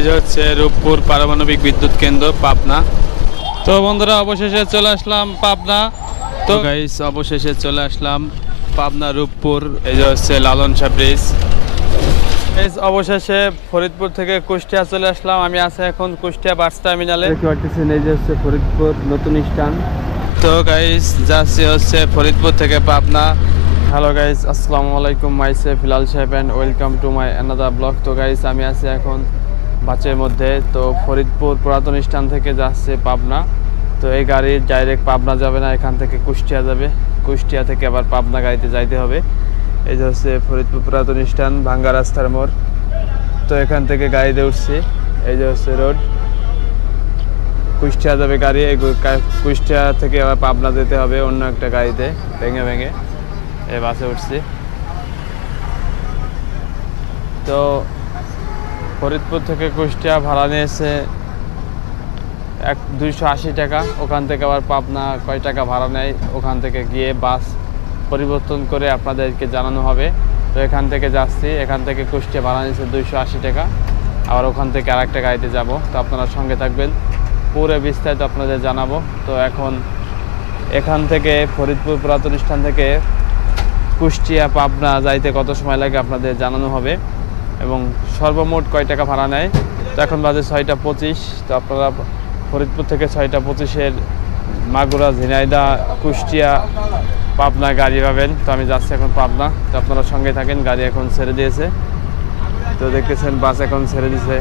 এই যে হচ্ছে রূপপুর পারমাণবিক বিদ্যুৎ কেন্দ্র পাবনা। তো বন্ধুরা অবশেষে চলে আসলাম পাবনা। তো গাইস অবশেষে চলে আসলাম পাবনা রূপপুর। এই যে হচ্ছে লালন শাহ ব্রিজ। অবশেষে ফরিদপুর থেকে কুষ্টিয়া চলে আসলাম। আমি আছি এখন কুষ্টিয়া বাস টার্মিনালে। এই যে হচ্ছে ফরিদপুর নতুন স্ট্যান্ড। তো গাইস যাচ্ছি হচ্ছে ফরিদপুর থেকে পাবনা। হ্যালো গাইস, আসসালামু আলাইকুম। মাই self Bilal Saheb and welcome to my another blog. তো গাইস আমি আছি এখন বাসের মধ্যে। তো ফরিদপুর পুরাতন স্ট্যান্ড থেকে যাচ্ছে পাবনা। তো এই গাড়ি ডাইরেক্ট পাবনা যাবে না, এখান থেকে কুষ্টিয়া যাবে। কুষ্টিয়া থেকে আবার পাবনা গাড়িতে যাইতে হবে। এই যে হচ্ছে ফরিদপুর পুরাতন স্ট্যান্ড, ভাঙ্গা রাস্তার মোড়। তো এখান থেকে গাড়িতে উঠছি। এই যে হচ্ছে রোড, কুষ্টিয়া যাবে গাড়ি। কুষ্টিয়া থেকে আবার পাবনা যেতে হবে অন্য একটা গাড়িতে ভেঙে ভেঙে। এই বাসে উঠছি। তো ফরিদপুর থেকে কুষ্টিয়া ভাড়া নিয়েছে 280 টাকা। ওখান থেকে আবার পাবনা কয় টাকা ভাড়া নেয় ওখান থেকে গিয়ে বাস পরিবর্তন করে আপনাদেরকে জানানো হবে। তো এখান থেকে যাচ্ছি, এখান থেকে কুষ্টিয়া ভাড়া নিয়েছে 280 টাকা। আবার ওখান থেকে আরেকটা গাড়িতে যাব। তো আপনারা সঙ্গে থাকবেন, পুরো বিস্তারিত আপনাদের জানাবো। তো এখন এখান থেকে ফরিদপুর পুরাতন স্ট্যান্ড থেকে কুষ্টিয়া পাবনা যাইতে কত সময় লাগে আপনাদের জানানো হবে এবং সর্বমোট কয় টাকা ভাড়া নেয়। তো এখন বাজে 6টা 25। তো আপনারা ফরিদপুর থেকে 6টা 25-এর মাগুরা, ঝিনাইদহ, কুষ্টিয়া, পাবনা গাড়ি পাবেন। তো আমি যাচ্ছি এখন পাবনা। তো আপনারা সঙ্গে থাকেন। গাড়ি এখন ছেড়ে দিয়েছে। তো দেখতেছেন বাস এখন ছেড়ে দিয়েছে।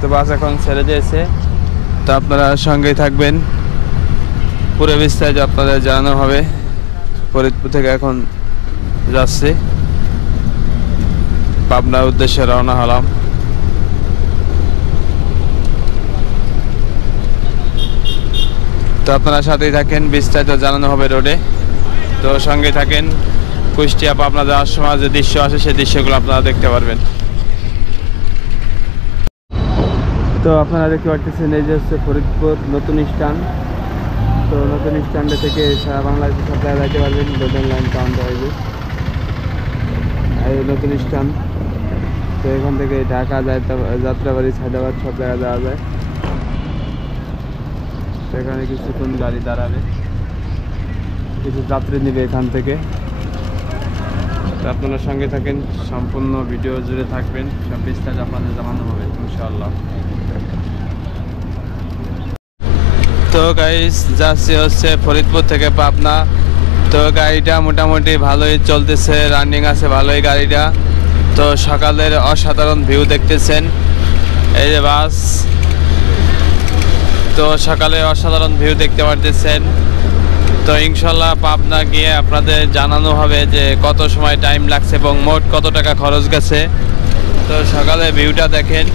তো বাস এখন ছেড়ে দিয়েছে। তো আপনারা সঙ্গেই থাকবেন, পুরো বিস্তারিত আপনাদের জানানো হবে। ফরিদপুর থেকে এখন যাচ্ছি, পাবনার উদ্দেশ্যে রওনা হলাম। তো আপনারা সাথেই থাকেন, বিস্তারিত জানানো হবে রোডে। তো সঙ্গে থাকেন। কুষ্টিয়া পাবনা যাওয়ার সময় যে দৃশ্য আসে সেই দৃশ্যগুলো আপনারা দেখতে পারবেন। তো আপনারা দেখতে পাচ্ছেন এই যে হচ্ছে ফরিদপুর নতুন স্ট্যান্ড। তো নতুন স্ট্যান্ডে থেকে সারা বাংলাদেশে সব জায়গায় যাইতে পারবেন। গোল্ডেন লাইন কাউন্টার হইবে এই নতুন স্ট্যান্ড। তো এখান থেকে ঢাকা, যাত্রাবাড়ি, হায়দ্রাবাদ সব জায়গায় যাওয়া যায়। তো এখানে কিছুক্ষণ গাড়ি দাঁড়াবে, কিছু যাত্রী নেবে এখান থেকে। তো আপনারা সঙ্গে থাকেন, সম্পূর্ণ ভিডিও জুড়ে থাকবেন, সব বিস্তারিত আপনাদের জানানো হবে ইনশাআল্লাহ। তো গাইস যাচ্ছি হচ্ছে ফরিদপুর থেকে পাবনা। তো গাড়িটা মোটামুটি ভালোই চলতেছে, রানিং আছে ভালোই গাড়িটা। তো সকালের অসাধারণ ভিউ দেখতেছেন, এই যে বাস। তো সকালে অসাধারণ ভিউ দেখতে পারতেছেন। তো ইনশাল্লাহ পাবনা গিয়ে আপনাদের জানানো হবে যে কত সময় টাইম লাগছে এবং মোট কত টাকা খরচ গেছে। তো সকালে ভিউটা দেখেন,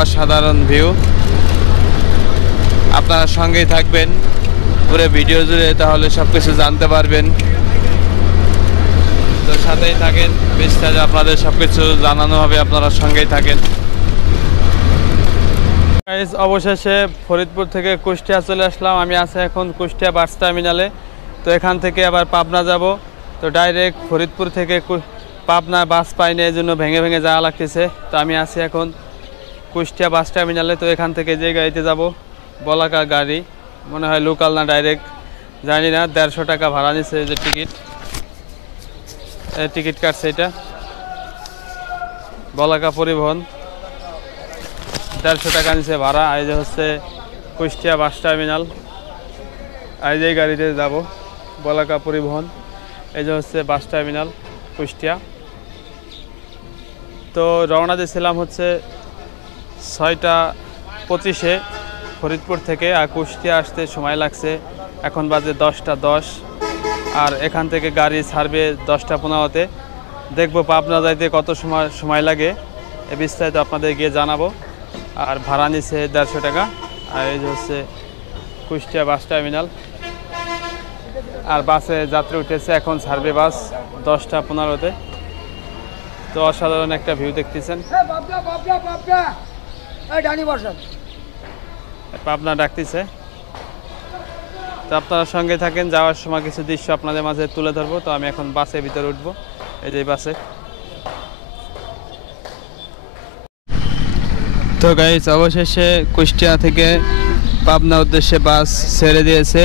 অসাধারণ ভিউ। আপনারা সঙ্গেই থাকবেন পুরো ভিডিও জুড়ে, তাহলে সব কিছু জানতে পারবেন। তো সাথেই থাকেন, বিস্তারিত আপনাদের সব কিছু জানানো হবে, আপনারা সঙ্গেই থাকেন। অবশেষে ফরিদপুর থেকে কুষ্টিয়া চলে আসলাম। আমি আছি এখন কুষ্টিয়া বাস টার্মিনালে। তো এখান থেকে আবার পাবনা যাব। তো ডাইরেক্ট ফরিদপুর থেকে পাবনা বাস পাইনি, এই জন্য ভেঙে ভেঙে যাওয়া লাগতেছে। তো আমি আছি এখন কুষ্টিয়া বাস টার্মিনালে। তো এখান থেকে যে গাড়িতে যাব, বলাকা গাড়ি, মনে হয় লোকাল না ডাইরেক্ট, জানি না। 150 টাকা ভাড়া নিচ্ছে, যে টিকিট কাটছে। এটা বলাকা পরিবহন, 150 টাকা নিচ্ছে ভাড়া। এই যে হচ্ছে কুষ্টিয়া বাস টার্মিনাল। এই যে গাড়িতে যাব, বলাকা পরিবহন। এই যে হচ্ছে বাস টার্মিনাল কুষ্টিয়া। তো রওনা দিয়েছিলাম হচ্ছে 6টা 25-এ ফরিদপুর থেকে, আর কুষ্টিয়া আসতে সময় লাগছে এখন বাজে 10টা 10। আর এখান থেকে গাড়ি ছাড়বে 10টা 15-তে। দেখবো পাবনা যাইতে কত সময় লাগে, এ বিস্তারিত আপনাদের গিয়ে জানাবো। আর ভাড়া নিচ্ছে 150 টাকা। আর এই যে হচ্ছে কুষ্টিয়া বাস টার্মিনাল। আর বাসে যাত্রী উঠেছে, এখন ছাড়বে বাস 10টা 15-তে। তো অসাধারণ একটা ভিউ দেখতেছেন। পাবনা ডাকতেছে। তো আপনারা সঙ্গে থাকেন, যাওয়ার সময় কিছু দৃশ্য আপনাদের মাঝে তুলে ধরবো। তো আমি এখন বাসের ভিতরে উঠবো, এই যে বাসে। তো গাইস, অবশেষে কুষ্টিয়া থেকে পাবনা উদ্দেশ্যে বাস ছেড়ে দিয়েছে।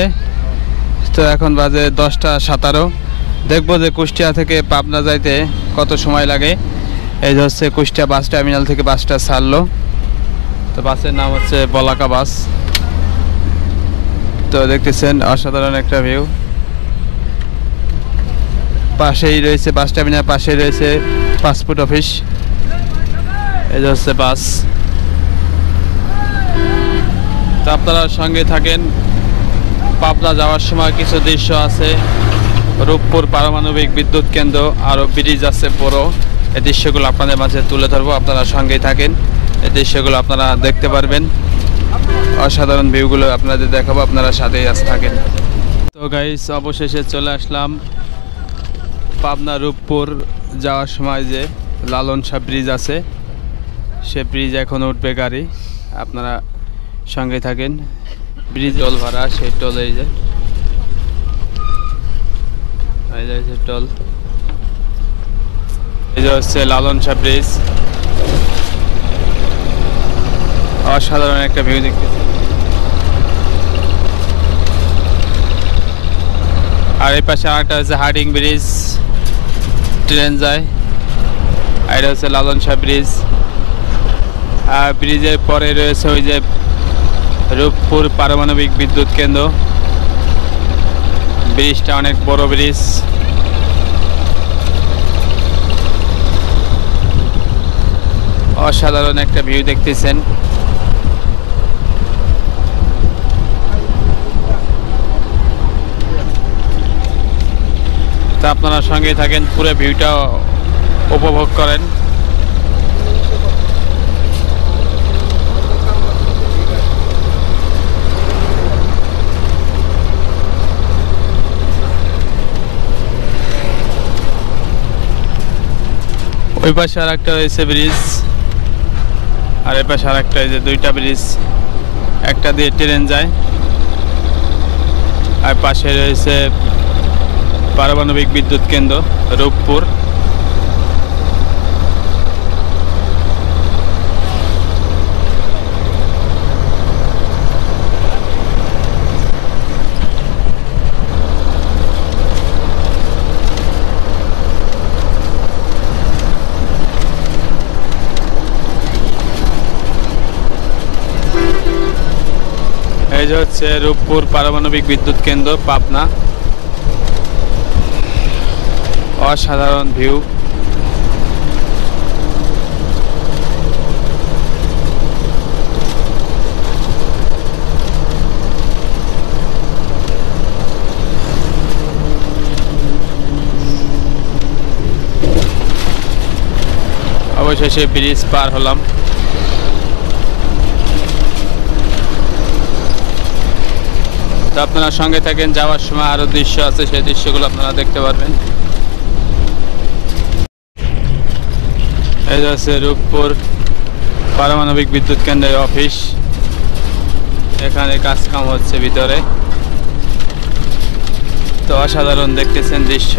তো এখন বাজে 10টা 17। দেখবো যে কুষ্টিয়া থেকে পাবনা যাইতে কত সময় লাগে। এই যে হচ্ছে কুষ্টিয়া বাস টার্মিনাল থেকে বাসটা ছাড়লো। তো বাসের নাম হচ্ছে বলাকা বাস। তো দেখতেছেন অসাধারণ একটা ভিউ। পাশেই রয়েছে বাস টার্মিনাল, পাশেই রয়েছে পাসপোর্ট অফিস। এই যে হচ্ছে বাস। তো আপনারা সঙ্গে থাকেন, পাবনা যাওয়ার সময় কিছু দৃশ্য আছে। রূপপুর পারমাণবিক বিদ্যুৎ কেন্দ্র, আরও ব্রিজ আছে বড়। এই দৃশ্যগুলো আপনাদের মাঝে তুলে ধরবো, আপনারা সঙ্গেই থাকেন। এই দৃশ্যগুলো আপনারা দেখতে পারবেন, অসাধারণ ভিউগুলো আপনাদের দেখাবো, আপনারা সাথেই থাকেন। তো গাইস, অবশেষে চলে আসলাম পাবনা রূপপুর যাওয়ার সময় যে লালন শাহ ব্রিজ আছে, সে ব্রিজ এখন উঠবে গাড়ি, আপনারা সঙ্গে থাকেন। ব্রিজ টোল ভাড়া, সেই টোল এই যে টোল। এই যে হচ্ছে লালন শাহ ব্রিজ। অসাধারণ একটা ভিউ দেখতেছি। আর এই পাশে আরেকটা হচ্ছে হার্ডিং ব্রিজ, ট্রেন যায়। আর এটা হচ্ছে লালন শাহ ব্রিজ। আর ব্রিজের পরে রয়েছে ওই যে রূপপুর পারমাণবিক বিদ্যুৎ কেন্দ্র। ব্রিজটা অনেক বড় ব্রিজ। অসাধারণ একটা ভিউ দেখতেছেন। তা আপনারা সঙ্গে থাকেন, পুরো ভিউটা উপভোগ করেন। ওই পাশে আর একটা রয়েছে ব্রিজ, আর এই পাশে আর একটা, এই যে দুইটা ব্রিজ, একটা দিয়ে ট্রেন যায়। আর পাশে রয়েছে পারমাণবিক বিদ্যুৎ কেন্দ্র রূপপুর। এই যে হচ্ছে রূপপুর পারমাণবিক বিদ্যুৎ কেন্দ্র পাবনা। অসাধারণ ভিউ। অবশেষে ব্রিজ পার হলাম। তো আপনারা সঙ্গে থাকেন, যাওয়ার সময় আরো দৃশ্য আছে, সেই দৃশ্যগুলো আপনারা দেখতে পারবেন। এই হচ্ছে রূপপুর পারমাণবিক বিদ্যুৎ কেন্দ্রের অফিস। এখানে কাজ কাম হচ্ছে ভিতরে। তো অসাধারণ দেখতেছেন দৃশ্য।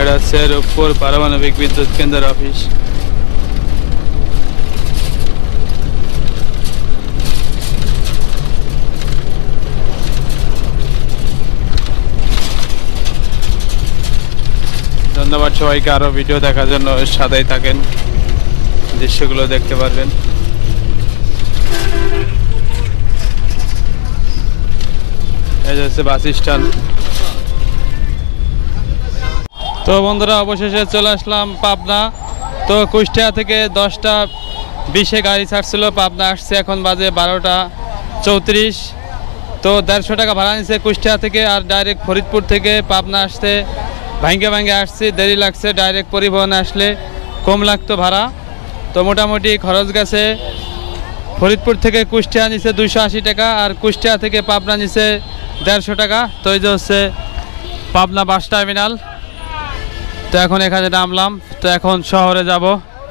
এটা হচ্ছে রূপপুর পারমাণবিক বিদ্যুৎ কেন্দ্রের অফিস। ধন্যবাদ সবাইকে, আরো ভিডিও দেখার জন্য সাথেই থাকেন, দৃশ্যগুলো দেখতে পারবেন। এই হচ্ছে বাস স্ট্যান্ড। তো বন্ধুরা, অবশেষে চলে আসলাম পাবনা। তো কুষ্টিয়া থেকে 10টা 20-এ গাড়ি ছাড়ছিল, পাবনা আসছে এখন বাজে 12টা 34। তো 150 টাকা ভাড়া নিচ্ছে কুষ্টিয়া থেকে। আর ডাইরেক্ট ফরিদপুর থেকে পাবনা আসতে ভাঙ্গে ভাঙ্গে আসছি, দেরি লাগছে। ডাইরেক্ট পরিবহনে আসলে কম লাগতো ভাড়া। তো মোটামুটি খরচ গেছে, ফরিদপুর থেকে কুষ্টিয়া নিচ্ছে 280 টাকা, আর কুষ্টিয়া থেকে পাবনা নিচ্ছে 150 টাকা। তো এই যে হচ্ছে পাবনা বাস টার্মিনাল। তো এখন এখানে নামলাম, তো এখন শহরে যাব।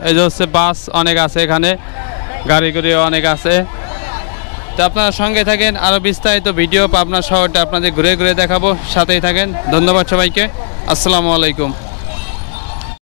এই যে হচ্ছে বাস অনেক আছে এখানে, গাড়ি গুড়িও অনেক আছে। তো আপনারা সঙ্গে থাকেন, আরও বিস্তারিত ভিডিও পাবনা শহরটা আপনাদের ঘুরে ঘুরে দেখাবো, সাথেই থাকেন। ধন্যবাদ সবাইকে, আসসালামু আলাইকুম।